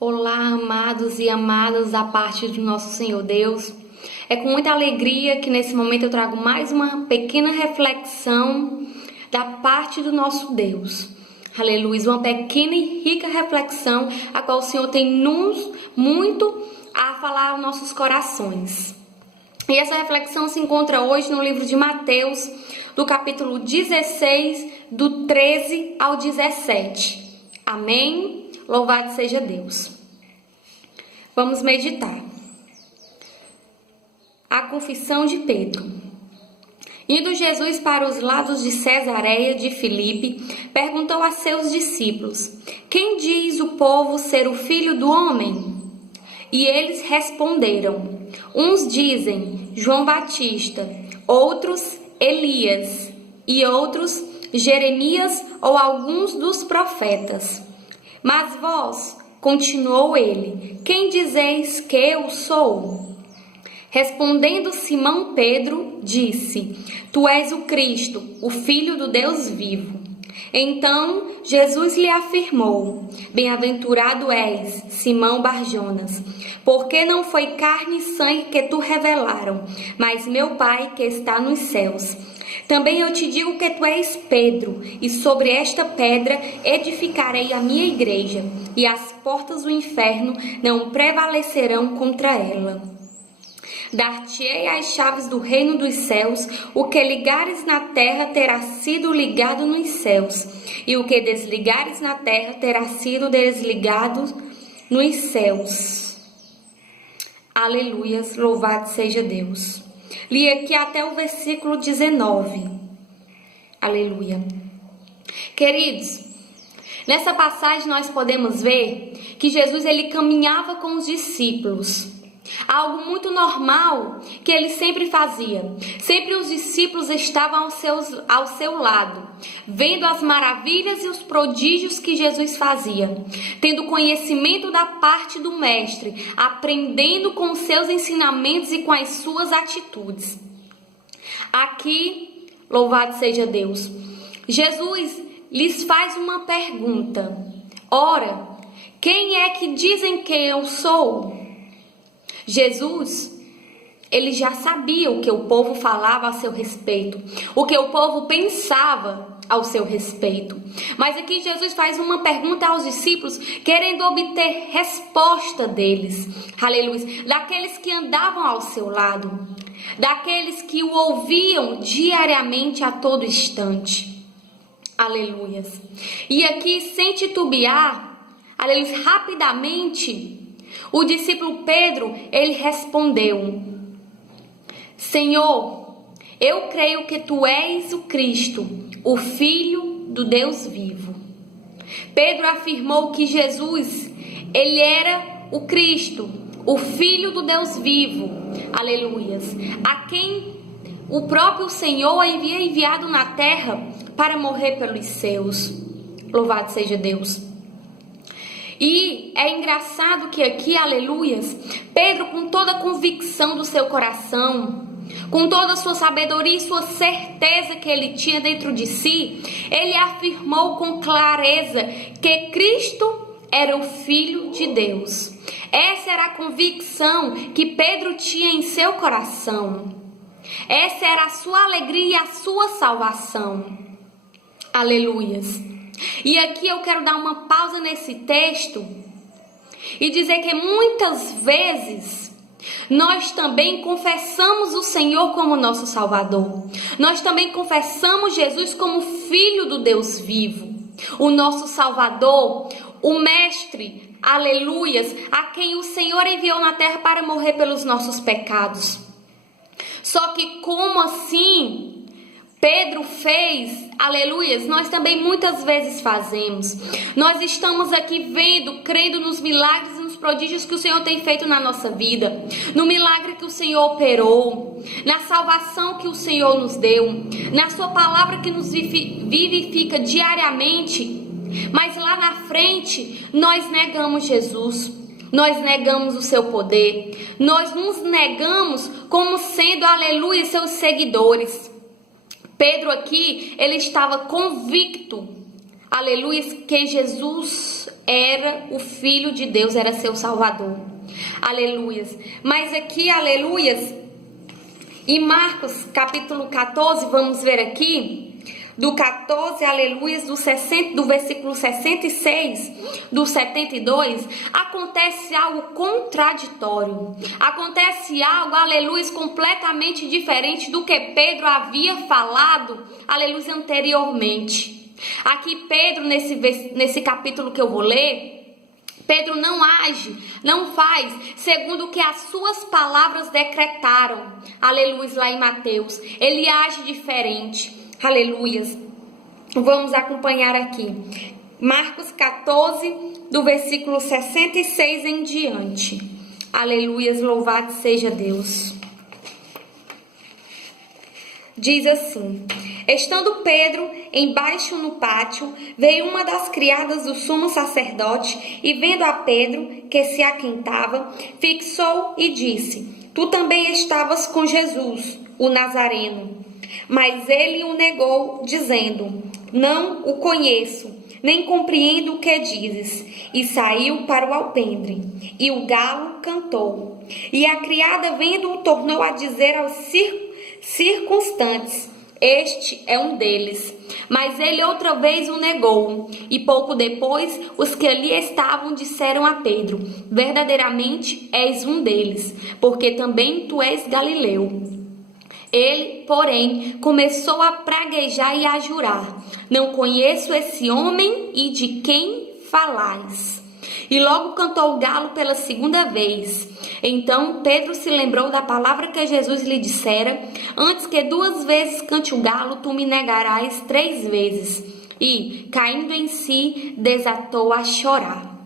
Olá, amados e amadas da parte do nosso Senhor Deus. É com muita alegria que nesse momento eu trago mais uma pequena reflexão da parte do nosso Deus. Aleluia, uma pequena e rica reflexão a qual o Senhor tem nos muito a falar aos nossos corações. E essa reflexão se encontra hoje no livro de Mateus, do capítulo 16, do 13 ao 17. Amém? Louvado seja Deus. Vamos meditar. A confissão de Pedro. Indo Jesus para os lados de Cesareia de Filipe, perguntou a seus discípulos: Quem diz o povo ser o Filho do Homem? E eles responderam: Uns dizem João Batista, outros Elias, e outros Jeremias ou alguns dos profetas. Mas vós, continuou ele, quem dizeis que eu sou? Respondendo Simão Pedro, disse: Tu és o Cristo, o Filho do Deus vivo. Então Jesus lhe afirmou: Bem-aventurado és, Simão Barjonas, porque não foi carne e sangue que tu revelaram, mas meu Pai que está nos céus. Também eu te digo que tu és Pedro, e sobre esta pedra edificarei a minha igreja, e as portas do inferno não prevalecerão contra ela. Dar-te-ei as chaves do reino dos céus, o que ligares na terra terá sido ligado nos céus, e o que desligares na terra terá sido desligado nos céus. Aleluias, louvado seja Deus. Li aqui até o versículo 19. Aleluia. Queridos, nessa passagem nós podemos ver que Jesus ele caminhava com os discípulos. Algo muito normal que ele sempre fazia. Sempre os discípulos estavam ao seu lado, vendo as maravilhas e os prodígios que Jesus fazia, tendo conhecimento da parte do Mestre, aprendendo com os seus ensinamentos e com as suas atitudes. Aqui, louvado seja Deus, Jesus lhes faz uma pergunta. Ora, quem é que dizem que eu sou? Jesus, ele já sabia o que o povo falava a seu respeito, o que o povo pensava ao seu respeito. Mas aqui Jesus faz uma pergunta aos discípulos, querendo obter resposta deles, aleluia, daqueles que andavam ao seu lado, daqueles que o ouviam diariamente a todo instante, aleluia. E aqui, sem titubear, aleluia, rapidamente, o discípulo Pedro, ele respondeu: Senhor, eu creio que tu és o Cristo, o Filho do Deus vivo. Pedro afirmou que Jesus, ele era o Cristo, o Filho do Deus vivo, aleluias, a quem o próprio Senhor havia enviado na terra para morrer pelos seus. Louvado seja Deus. E é engraçado que aqui, aleluias, Pedro, com toda a convicção do seu coração, com toda a sua sabedoria e sua certeza que ele tinha dentro de si, ele afirmou com clareza que Cristo era o Filho de Deus. Essa era a convicção que Pedro tinha em seu coração. Essa era a sua alegria e a sua salvação. Aleluias. E aqui eu quero dar uma pausa nesse texto e dizer que muitas vezes nós também confessamos o Senhor como nosso Salvador. Nós também confessamos Jesus como Filho do Deus vivo, o nosso Salvador, o Mestre, aleluias, a quem o Senhor enviou na terra para morrer pelos nossos pecados. Só que como assim Pedro fez, aleluias, nós também muitas vezes fazemos. Nós estamos aqui vendo, crendo nos milagres e nos prodígios que o Senhor tem feito na nossa vida, no milagre que o Senhor operou, na salvação que o Senhor nos deu, na sua palavra que nos vivifica diariamente, mas lá na frente nós negamos Jesus. Nós negamos o seu poder, nós nos negamos como sendo, aleluia, seus seguidores. Pedro aqui, ele estava convicto, aleluia, que Jesus era o Filho de Deus, era seu Salvador. Aleluias. Mas aqui, aleluias, em Marcos capítulo 14, vamos ver aqui, do 14, aleluias, do versículo 66, do 72, acontece algo contraditório. Acontece algo, aleluias, completamente diferente do que Pedro havia falado, aleluia, anteriormente. Aqui Pedro, nesse capítulo que eu vou ler, Pedro não age, não faz segundo o que as suas palavras decretaram, aleluia, lá em Mateus. Ele age diferente, aleluias. Vamos acompanhar aqui, Marcos 14, do versículo 66 em diante, aleluias, louvado seja Deus. Diz assim: estando Pedro embaixo no pátio, veio uma das criadas do sumo sacerdote e, vendo a Pedro, que se aquentava, fixou e disse: tu também estavas com Jesus, o Nazareno. Mas ele o negou, dizendo: não o conheço, nem compreendo o que dizes. E saiu para o alpendre, e o galo cantou. E a criada, vendo-o, tornou a dizer aos circunstantes: este é um deles. Mas ele outra vez o negou. E pouco depois, os que ali estavam disseram a Pedro: verdadeiramente és um deles, porque também tu és galileu. Ele, porém, começou a praguejar e a jurar: não conheço esse homem e de quem falais. E logo cantou o galo pela segunda vez. Então Pedro se lembrou da palavra que Jesus lhe dissera: antes que 2 vezes cante o galo, tu me negarás 3 vezes. E, caindo em si, desatou a chorar.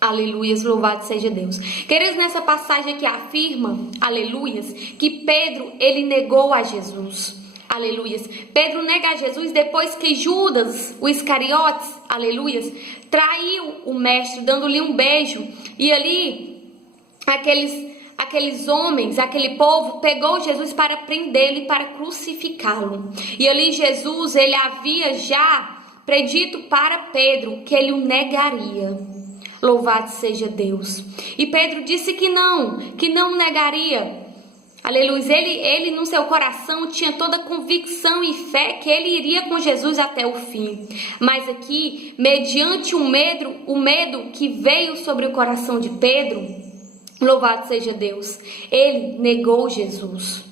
Aleluias, louvado seja Deus. Queridos, nessa passagem aqui afirma, aleluias, que Pedro, ele negou a Jesus. Aleluias. Pedro nega a Jesus depois que Judas, o Iscariotes, aleluias, traiu o mestre, dando-lhe um beijo. E ali, aqueles homens, aquele povo, pegou Jesus para prendê-lo e para crucificá-lo. E ali Jesus, ele havia já predito para Pedro que ele o negaria. Louvado seja Deus. E Pedro disse que não negaria. Aleluia. Ele no seu coração tinha toda a convicção e fé que ele iria com Jesus até o fim. Mas aqui, mediante o medo que veio sobre o coração de Pedro, louvado seja Deus, ele negou Jesus.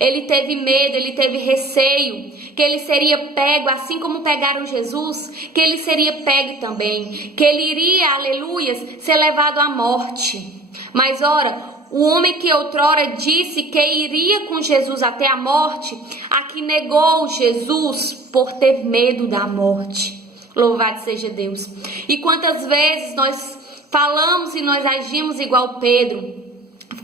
Ele teve medo, ele teve receio que ele seria pego, assim como pegaram Jesus, que ele seria pego também, que ele iria, aleluias, ser levado à morte. Mas ora, o homem que outrora disse que iria com Jesus até a morte, aqui negou Jesus por ter medo da morte. Louvado seja Deus. E quantas vezes nós falamos e nós agimos igual Pedro,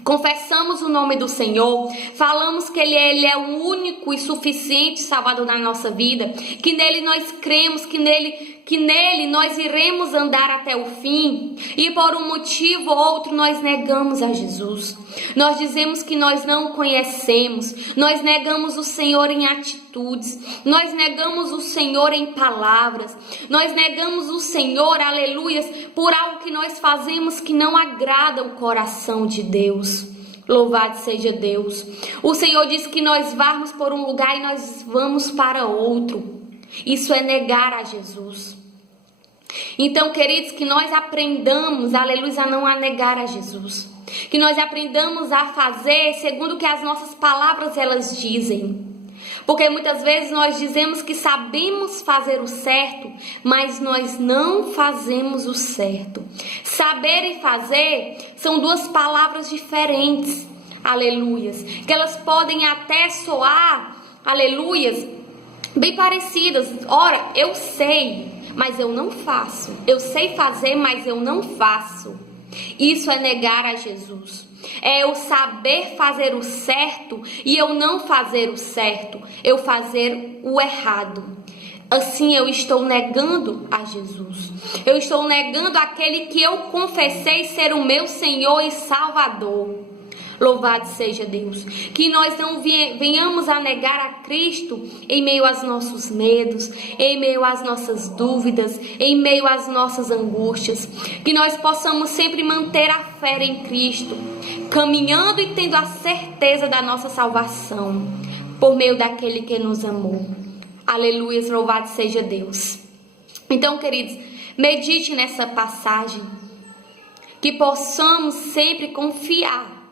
confessamos o nome do Senhor, falamos que Ele é o único e suficiente Salvador da nossa vida, que nele nós cremos, que nele nós iremos andar até o fim, e por um motivo ou outro nós negamos a Jesus. Nós dizemos que nós não o conhecemos, nós negamos o Senhor em atitudes, nós negamos o Senhor em palavras, nós negamos o Senhor, aleluias, por algo que nós fazemos que não agrada o coração de Deus. Louvado seja Deus. O Senhor disse que nós vamos por um lugar e nós vamos para outro. Isso é negar a Jesus. Então, queridos, que nós aprendamos, aleluia, a não a negar a Jesus. Que nós aprendamos a fazer segundo o que as nossas palavras elas dizem. Porque muitas vezes nós dizemos que sabemos fazer o certo, mas nós não fazemos o certo. Saber e fazer são 2 palavras diferentes, aleluias, que elas podem até soar, aleluias, bem parecidas. Ora, eu sei, mas eu não faço. Eu sei fazer, mas eu não faço. Isso é negar a Jesus. É eu saber fazer o certo e eu não fazer o certo, eu fazer o errado. Assim eu estou negando a Jesus. Eu estou negando aquele que eu confessei ser o meu Senhor e Salvador. Louvado seja Deus. Que nós não venhamos a negar a Cristo em meio aos nossos medos, em meio às nossas dúvidas, em meio às nossas angústias. Que nós possamos sempre manter a fé em Cristo, caminhando e tendo a certeza da nossa salvação, por meio daquele que nos amou. Aleluia, louvado seja Deus. Então, queridos, medite nessa passagem, que possamos sempre confiar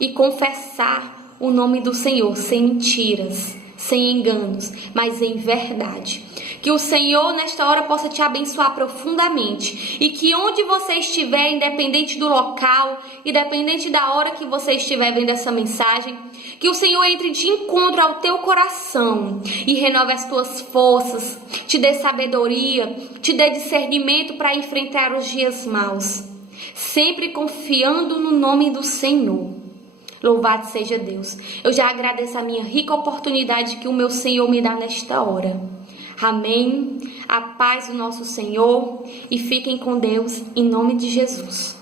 e confessar o nome do Senhor, sem mentiras, sem enganos, mas em verdade. Que o Senhor nesta hora possa te abençoar profundamente, e que onde você estiver, independente do local, independente da hora que você estiver vendo essa mensagem, que o Senhor entre de encontro ao teu coração e renove as tuas forças, te dê sabedoria, te dê discernimento para enfrentar os dias maus, sempre confiando no nome do Senhor. Louvado seja Deus. Eu já agradeço a minha rica oportunidade que o meu Senhor me dá nesta hora. Amém. A paz do nosso Senhor, e fiquem com Deus em nome de Jesus.